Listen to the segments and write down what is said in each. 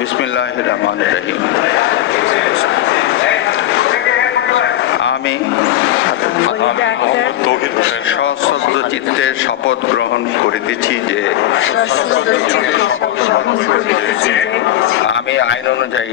বিসমিল্লাহ রহমান রহিম আমি সশ্রদ্ধ চিত্তে শপথ গ্রহণ করিতেছি যে সশস্ত্র আমি আইন অনুযায়ী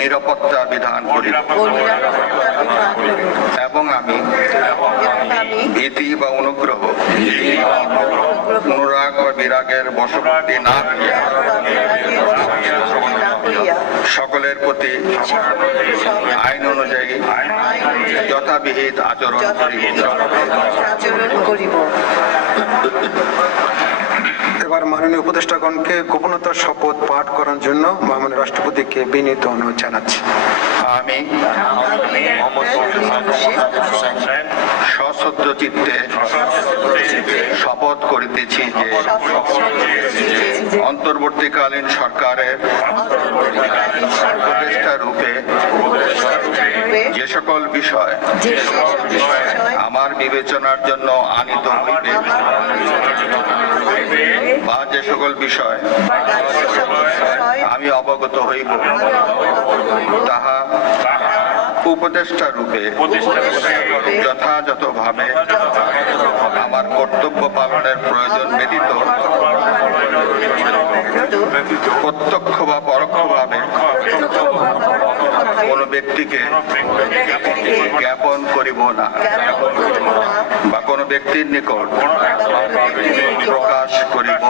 নিরাপত্তা বিধান করিব এবং আমি ভীতি বা অনুগ্রহ, অনুরাগ বা বিরাগের বশবর্তী না সকলের প্রতি আইন অনুযায়ী যথাবিহিত আচরণ করিব। এবার মাননীয় উপদেষ্টাগণকে গোপনতার শপথ পাঠ করার জন্য মহামান্য রাষ্ট্রপতিকে বিনীত অনুরোধ জানাচ্ছি। আমি সশ্রদ্ধ চিত্তে শপথ করিতেছি যে অন্তর্বর্তীকালীন সরকারের উপদেষ্টা রূপে যে সকল বিষয় আমার বিবেচনার জন্য আনিত হইবে। বা যে সকল বিষয় আমি অবগত হইব, তাহা উপদেষ্টা রূপে যথাযথভাবে আমার কর্তব্য পালনের প্রয়োজন ব্যতীত, প্রত্যক্ষ বা পরোক্ষভাবে কোনো ব্যক্তিকে জ্ঞাপন করিব না বা কোনো ব্যক্তির নিকট প্রকাশ করিব